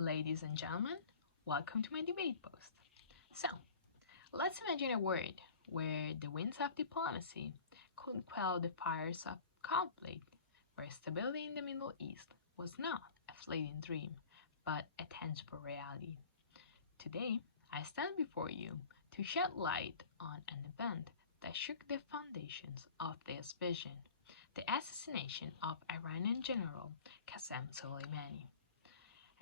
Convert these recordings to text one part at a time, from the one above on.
Ladies and gentlemen, welcome to my debate post. So, let's imagine a world where the winds of diplomacy could quell the fires of conflict, where stability in the Middle East was not a fleeting dream, but a tangible reality. Today, I stand before you to shed light on an event that shook the foundations of this vision, the assassination of Iranian General Qasem Soleimani.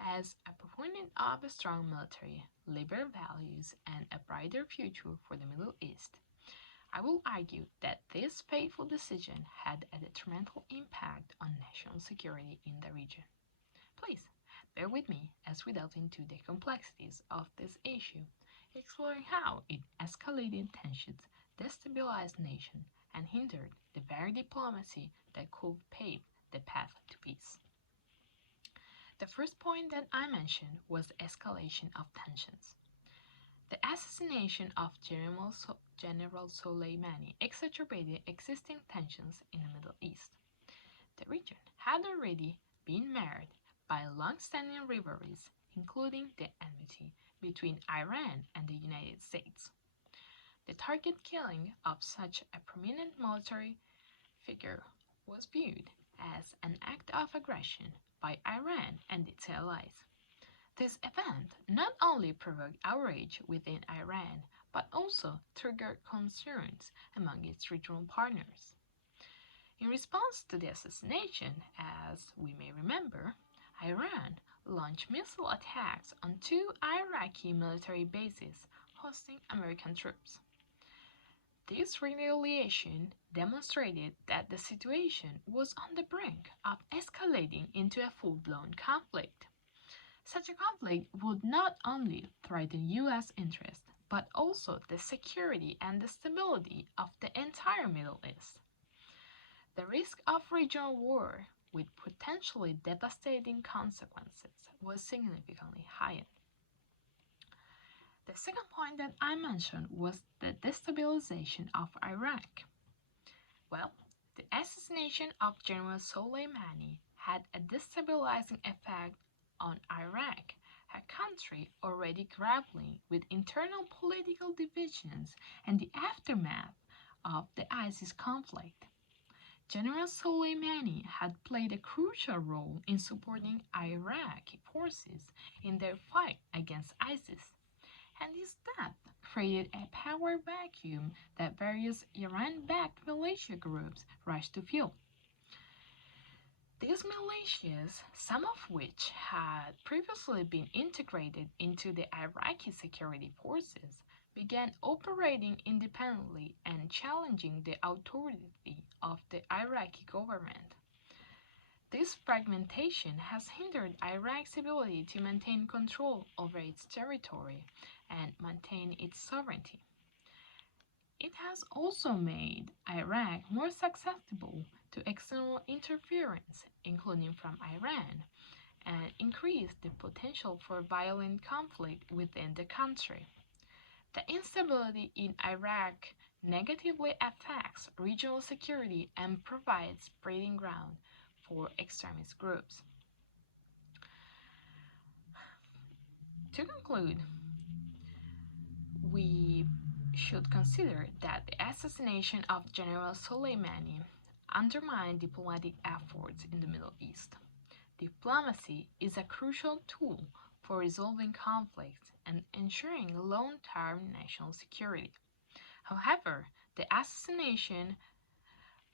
As a proponent of a strong military, liberal values, and a brighter future for the Middle East, I will argue that this fateful decision had a detrimental impact on national security in the region. Please bear with me as we delve into the complexities of this issue, exploring how it escalated tensions, destabilized nations, and hindered the very diplomacy that could pave the path to peace. The first point that I mentioned was the escalation of tensions. The assassination of General Soleimani exacerbated existing tensions in the Middle East. The region had already been marred by long-standing rivalries, including the enmity between Iran and the United States. The target killing of such a prominent military figure was viewed as an act of aggression by Iran and its allies. This event not only provoked outrage within Iran, but also triggered concerns among its regional partners. In response to the assassination, as we may remember, Iran launched missile attacks on two Iraqi military bases hosting American troops. This retaliation demonstrated that the situation was on the brink of escalating into a full blown conflict. Such a conflict would not only threaten U.S. interests, but also the security and the stability of the entire Middle East. The risk of regional war with potentially devastating consequences was significantly heightened. The second point that I mentioned was the destabilization of Iraq. Well, the assassination of General Soleimani had a destabilizing effect on Iraq, a country already grappling with internal political divisions and the aftermath of the ISIS conflict. General Soleimani had played a crucial role in supporting Iraqi forces in their fight against ISIS, and his death created a power vacuum that various Iran backed militia groups rushed to fill. These militias, some of which had previously been integrated into the Iraqi security forces, began operating independently and challenging the authority of the Iraqi government. This fragmentation has hindered Iraq's ability to maintain control over its territory and maintain its sovereignty. It has also made Iraq more susceptible to external interference, including from Iran, and increased the potential for violent conflict within the country. The instability in Iraq negatively affects regional security and provides breeding ground for extremist groups. To conclude, we should consider that the assassination of General Soleimani undermined diplomatic efforts in the Middle East. Diplomacy is a crucial tool for resolving conflicts and ensuring long term national security. However, the assassination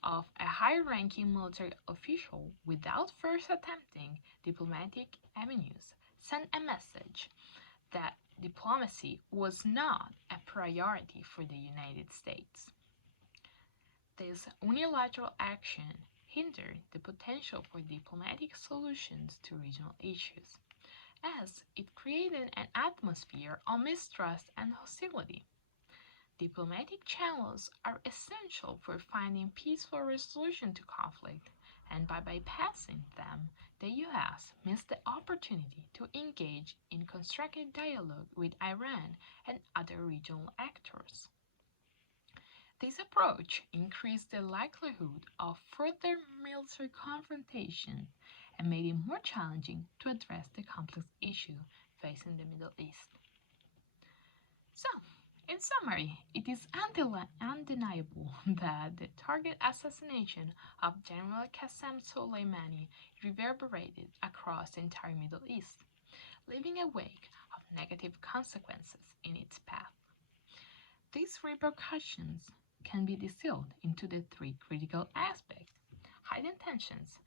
of a high ranking military official without first attempting diplomatic avenues sent a message that diplomacy was not a priority for the United States. This unilateral action hindered the potential for diplomatic solutions to regional issues, as it created an atmosphere of mistrust and hostility. Diplomatic channels are essential for finding peaceful resolution to conflict, and by bypassing them, the US missed the opportunity to engage in constructive dialogue with Iran and other regional actors. This approach increased the likelihood of further military confrontation and made it more challenging to address the complex issue facing the Middle East. So, in summary, it is undeniable that the target assassination of General Qasem Soleimani reverberated across the entire Middle East, leaving a wake of negative consequences in its path. These repercussions can be distilled into the three critical aspects: heightened tensions,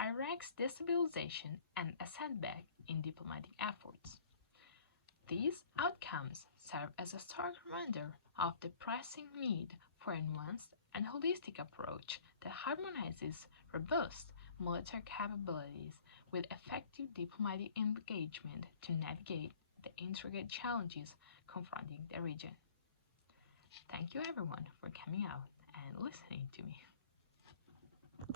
Iraq's destabilization, and a setback in diplomatic efforts. These outcomes serve as a stark reminder of the pressing need for a nuanced and holistic approach that harmonizes robust military capabilities with effective diplomatic engagement to navigate the intricate challenges confronting the region. Thank you everyone for coming out and listening to me.